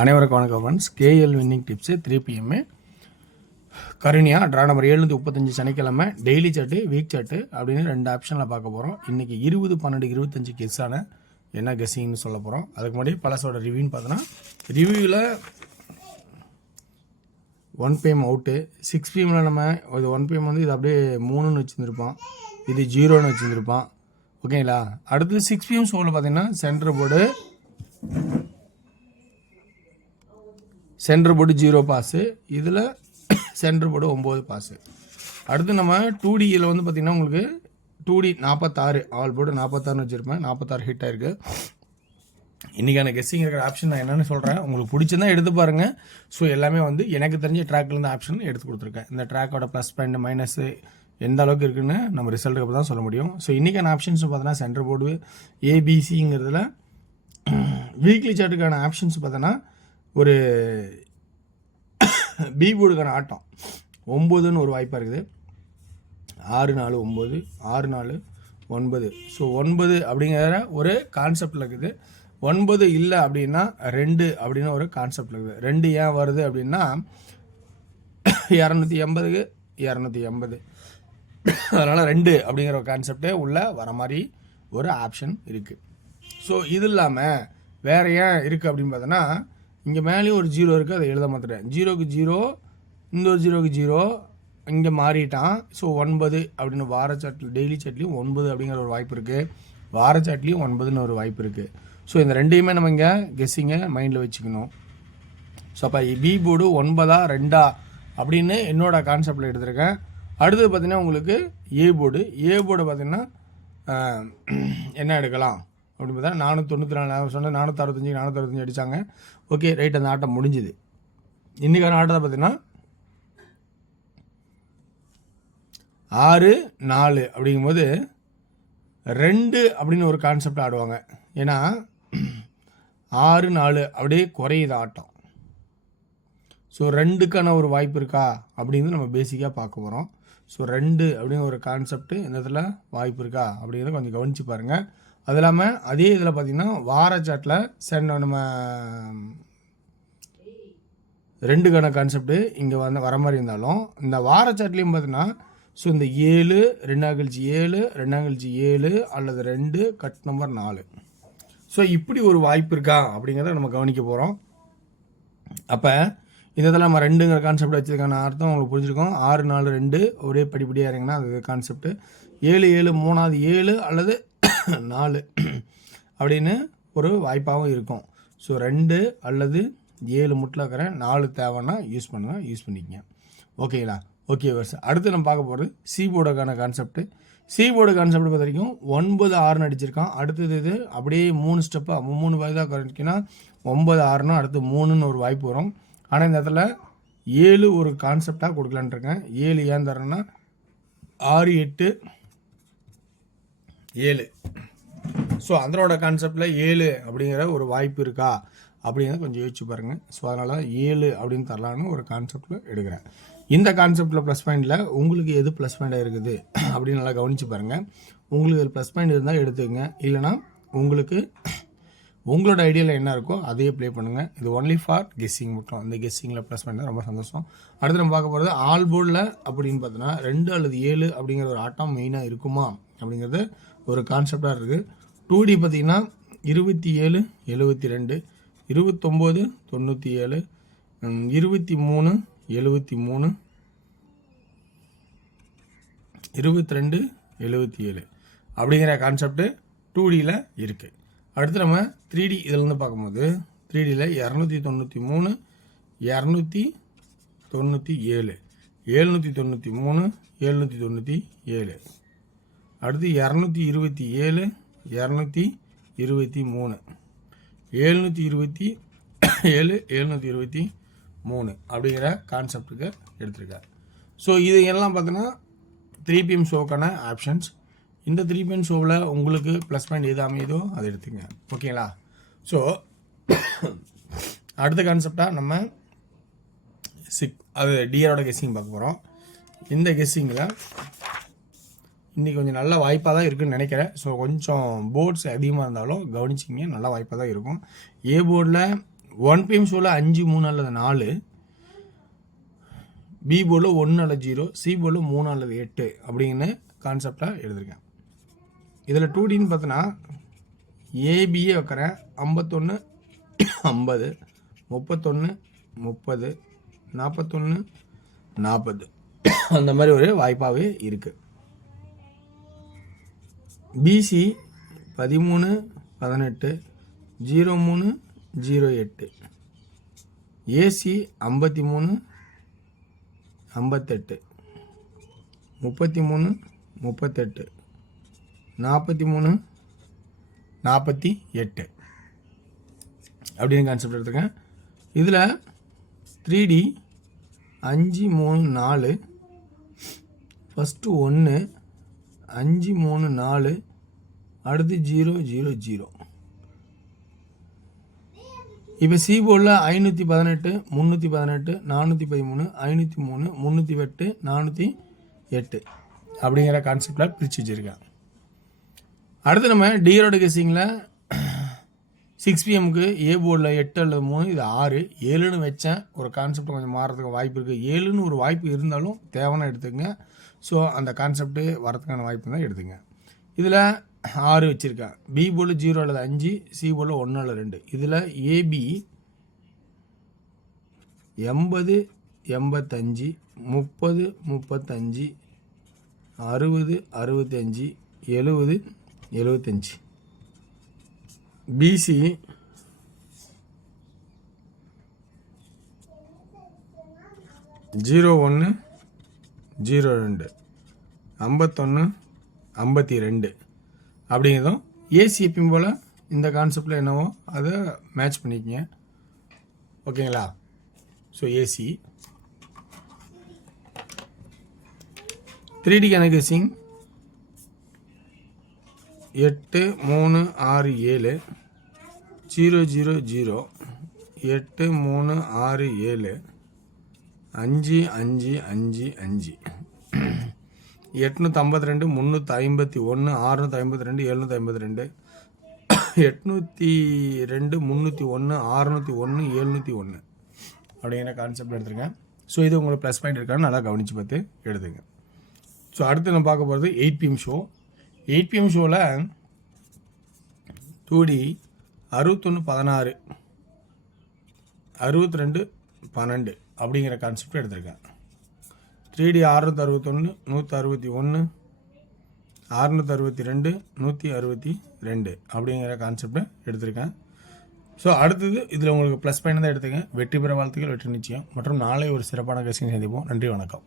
அனைவருக்கும் வணக்கம் friends. KL winning tips 3 PM Karunya draw number 735 சனிக்கிழமை டெய்லி சார்ட்டு வீக் சார்ட்டு அப்படின்னு 2 ஆப்ஷனில் பார்க்க போகிறோம். இன்றைக்கி 20-12-25 கெஸ்ஸான என்ன கெஸ்ஸிங்னு சொல்ல போகிறோம். அதுக்கு முன்னாடி பழசோட ரிவ்யூன்னு பார்த்தோன்னா ரிவ்யூவில் 1 PM அவுட்டு, 6 PMல நம்ம இது 1 PM வந்து இது அப்படியே 3ன்னு வச்சுருந்துருப்பான், இது 0ன்னு வச்சுருந்துருப்பான். ஓகேங்களா. அடுத்து 6 PM ஷோவில் பார்த்தீங்கன்னா சென்டர் போர்டு 0 பாஸு, இதில் சென்டர் போர்டு 9 பாஸு. அடுத்து நம்ம 2Dயில் வந்து பார்த்திங்கன்னா உங்களுக்கு 2D 46 ஆல் போர்டு 46ன்னு வச்சுருப்பேன், 46 ஹிட் ஆயிருக்கு. இன்றைக்கான கெஸ்ஸிங் இருக்கிற ஆப்ஷன் நான் என்னென்னு சொல்கிறேன், உங்களுக்கு பிடிச்சிருந்தா எடுத்து பாருங்கள். ஸோ எல்லாமே வந்து எனக்கு தெரிஞ்ச ட்ராக்லேருந்து ஆப்ஷன் எடுத்து கொடுத்துருக்கேன். இந்த ட்ராக்கோட ப்ளஸ் பாயிண்ட் மைனஸு எந்த அளவுக்கு இருக்குன்னு நம்ம ரிசல்ட்டுக்கு அப்போ தான் சொல்ல முடியும். ஸோ இன்றைக்கான ஆப்ஷன்ஸ் பார்த்தோன்னா சென்டர் போர்டு ஏபிசிங்கிறதுல வீக்லி சார்ட்டுக்கான ஆப்ஷன்ஸ் பார்த்தோன்னா ஒரு பி போர்டுக்கான ஆட்டம் 9ன்னு ஒரு வாய்ப்பாக இருக்குது. 6-4-9 6-4-9. ஸோ 9 அப்படிங்கிற ஒரு கான்செப்டில் இருக்குது. 9 இல்லை அப்படின்னா 2 அப்படின்னு ஒரு கான்செப்டில் இருக்குது. 2 ஏன் வருது அப்படின்னா 280க்கு 280, அதனால் 2 அப்படிங்கிற ஒரு கான்செப்டே உள்ளே வர மாதிரி ஒரு ஆப்ஷன் இருக்குது. ஸோ இது இல்லாமல் வேறு ஏன் இருக்குது அப்படின்னு பார்த்தோன்னா இங்கே மேலேயும் ஒரு 0 இருக்குது, அதை எழுத மாட்டேன். 0க்கு 0, இந்த ஒரு 0க்கு 0 இங்கே மாறிட்டான். ஸோ 9 அப்படின்னு வார சாட்டில் டெய்லி சாட்லேயும் 9 அப்படிங்கிற ஒரு வாய்ப்பு இருக்குது, வார சாட்லேயும் 9ன்னு ஒரு வாய்ப்பு இருக்குது. ஸோ இந்த ரெண்டையுமே நம்ம இங்கே கெஸ்ஸிங்கை மைண்டில் வச்சுக்கணும். ஸோ அப்போ பி போர்டு 9 2 அப்படின்னு என்னோட கான்செப்டில் எடுத்திருக்கேன். அடுத்தது பார்த்திங்கன்னா உங்களுக்கு ஏ போர்டு பார்த்திங்கன்னா என்ன எடுக்கலாம் அப்படின்னு பார்த்தா 494 சொன்ன 465 அடித்தாங்க. ஓகே ரைட், அந்த ஆட்டம் முடிஞ்சுது. இன்றைக்கான ஆட்டத்தை பார்த்தீங்கன்னா 6-4 அப்படிங்கும்போது 2 அப்படின்னு ஒரு கான்செப்ட் ஆடுவாங்க. ஏன்னா 6-4 அப்படியே குறையுது ஆட்டம். ஸோ 2க்கான ஒரு வாய்ப்பு இருக்கா அப்படிங்கிறது நம்ம பேசிக்காக பார்க்க போகிறோம். ஸோ 2 அப்படிங்கிற ஒரு கான்செப்ட் இந்த இடத்துல வாய்ப்பு இருக்கா அப்படிங்கிறத கொஞ்சம் கவனித்து பாருங்கள். அது இல்லாமல் அதே இதில் பார்த்திங்கன்னா வார சாட்டில் நம்ம 2க்கான கான்செப்ட்டு இங்கே வர மாதிரி இருந்தாலும் இந்த வார சாட்லேயும் பார்த்தீங்கன்னா ஸோ இந்த 7 2 7 7 அல்லது 2 கட் நம்பர் 4. ஸோ இப்படி ஒரு வாய்ப்பு இருக்கா அப்படிங்கிறத நம்ம கவனிக்க போகிறோம். அப்போ இந்த இதில் நம்ம 2ங்கிற கான்செப்ட் வச்சதுக்கான அர்த்தம் உங்களுக்கு புரிஞ்சிருக்கும். 6-4-2 ஒரே படிப்படியாக இறங்கினா அது கான்செப்ட்டு. 7-7 3வது 7 அல்லது 4 அப்படின்னு ஒரு வாய்ப்பாகவும் இருக்கும். ஸோ 2 அல்லது 7 முட்டில் இருக்கிறேன், 4 தேவைன்னா யூஸ் பண்ணிக்கங்க. ஓகேங்களா. ஓகே வர்ஸ். அடுத்து நம்ம பார்க்க போகிறது சி போர்டுக்கான கான்செப்ட்டு. சி போர்டு கான்செப்ட் பொறுத்த வரைக்கும் 9-6ன்னு அடிச்சிருக்கான். அடுத்தது இது அப்படியே 3 ஸ்டெப்பாக 3 வயதாக குறைச்சிங்கன்னா 9-6ன்னு அடுத்து 3ன்னு ஒரு வாய்ப்பு வரும். ஆனால் இந்த இடத்துல 7 ஒரு கான்செப்டாக கொடுக்கலான் இருக்கேன். 7 ஏன் தரேன்னா 6-8-7. ஸோ அதனோட கான்செப்டில் 7 அப்படிங்கிற ஒரு வாய்ப்பு இருக்கா அப்படிங்கிறத கொஞ்சம் யோசிச்சு பாருங்கள். ஸோ அதனால் 7 அப்படின்னு தரலான்னு ஒரு கான்செப்டில் எடுக்கிறேன். இந்த கான்செப்டில் ப்ளஸ் பாயிண்டில் உங்களுக்கு எது ப்ளஸ் பாயிண்டாக இருக்குது அப்படின்னு நல்லா கவனித்து பாருங்கள். உங்களுக்கு இது ப்ளஸ் பாயிண்ட் இருந்தால் எடுத்துக்கங்க, இல்லைனா உங்களுக்கு உங்களோட ஐடியாவில் என்ன இருக்கோ அதையே ப்ளே பண்ணுங்கள். இது ஒன்லி ஃபார் கெஸ்ஸிங் மட்டும். இந்த கெஸ்ஸிங்கில் ப்ளஸ் பாயிண்ட் ரொம்ப சந்தோஷம். அடுத்து நம்ம பார்க்க போகிறது ஆல் போர்டில் அப்படின்னு பார்த்தோன்னா 2 அல்லது 7 அப்படிங்கிற ஒரு ஆட்டம் மெயினாக இருக்குமா அப்படிங்கிறது ஒரு கான்செப்டாக இருக்குது. 2D பார்த்திங்கன்னா 27-72, 29-97, 23-73, 22-77 அப்படிங்கிற கான்செப்ட்டு 2Dயில் இருக்குது. அடுத்து நம்ம 3D இதிலேருந்து பார்க்கும்போது 3Dயில் 293, 297, 793, 797, அடுத்து 227, 223, 727, 723 அப்படிங்கிற கான்செப்டுக்கு எடுத்திருக்காரு. ஸோ இது எல்லாம் பார்த்தோன்னா 3 PM ஷோக்கான ஆப்ஷன்ஸ். இந்த 3 PM ஷோவில் உங்களுக்கு ப்ளஸ் பாயிண்ட் எது அமையுதோ அதை எடுத்துங்க. ஓகேங்களா. ஸோ அடுத்த கான்செப்டாக நம்ம அது டிஆரோட கெஸ்ஸிங் பார்க்க போகிறோம். இந்த கெஸ்ஸிங்கில் இன்றைக்கி கொஞ்சம் நல்ல வாய்ப்பாக தான் இருக்குதுன்னு நினைக்கிறேன். ஸோ கொஞ்சம் போர்ட்ஸ் அதிகமாக இருந்தாலும் கவனிச்சிங்க, நல்ல வாய்ப்பாக தான் இருக்கும். ஏ போர்டில் 1 PM ஷோவில் 5 3 அல்லது 4, பி போர்டில் 1 அல்லது 0, சி போர்டில் 3 அல்லது 8 அப்படிங்கிற கான்செப்டாக எழுதியிருக்கேன். இதில் 2Dன்னு பார்த்தோன்னா ஏபியே வைக்கிறேன். 51 50, 31 30, 41 40 அந்த மாதிரி ஒரு வாய்ப்பாகவே இருக்குது. பிசி 13 18 03 08, ஏசி 53 58 33 38 43 48 அப்படின்னு கான்செப்ட் எடுத்துருக்கேன். இதில் 3D 5 3 4, ஃபஸ்ட்டு 1 5 3 4, அடுத்து 0 0 0. இப்போ சி போர்டில் 518 318 413 503 308 408 அப்படிங்கிற கான்செப்டில் பிரித்து வச்சுருக்கேன். அடுத்து நம்ம டிஆரோட கெஸிங்கில் 6 PMக்கு ஏ போர்டில் 8 அல்லது 3, இது 6 7ன்னு வச்சேன். ஒரு கான்செப்ட் கொஞ்சம் மாறதுக்கு வாய்ப்பு இருக்குது. 7ன்னு ஒரு வாய்ப்பு இருந்தாலும் தேவைன்னா எடுத்துக்கங்க. ஸோ அந்த கான்செப்ட்டு வரதுக்கான வாய்ப்பு தான் எடுத்துங்க. இதில் 6 வச்சுருக்கேன். பி போர்டில் 0 அல்லது 5, சி போர்டில் 1 அல்லது 2. இதில் ஏபி 80 85 30 35 60 65 70 75. பிசி 01 02 51 52 அப்படிங்கிறதும் ஏசி எப்பயும் போல் இந்த கான்செப்டில் என்னவோ அதை மேட்ச் பண்ணிக்கங்க. ஓகேங்களா? ஸோ ஏசி 3Dக்கான கெஸிங் 8 3 6 7 0 0 0 8 3 6 7 5 5 5 5 852 351 652 752 802 301 601 701 அப்படிங்கிற கான்செப்ட் எடுத்துருக்கேன். ஸோ இது உங்களுக்கு ப்ளஸ் பாயிண்ட் இருக்கான்னு நல்லா கவனித்து பார்த்து எடுத்துங்க. ஸோ அடுத்து நம்ம பார்க்க போகிறது 8 PM ஷோ. 8 PM ஷோவில் 2D 61 16 62 12 அப்படிங்கிற கான்செப்ட் எடுத்திருக்கேன். 3D 661 161 662 162 அப்படிங்கிற கான்செப்டை எடுத்திருக்கேன். ஸோ அடுத்தது இதில் உங்களுக்கு ப்ளஸ் பாயிண்ட் தான் எடுத்துங்க. வெற்றி பெற வாழ்த்துக்கள், வெற்றி நிச்சயம். மற்றும் நாளை ஒரு சிறப்பான கெஸிங் சந்திப்போம். நன்றி, வணக்கம்.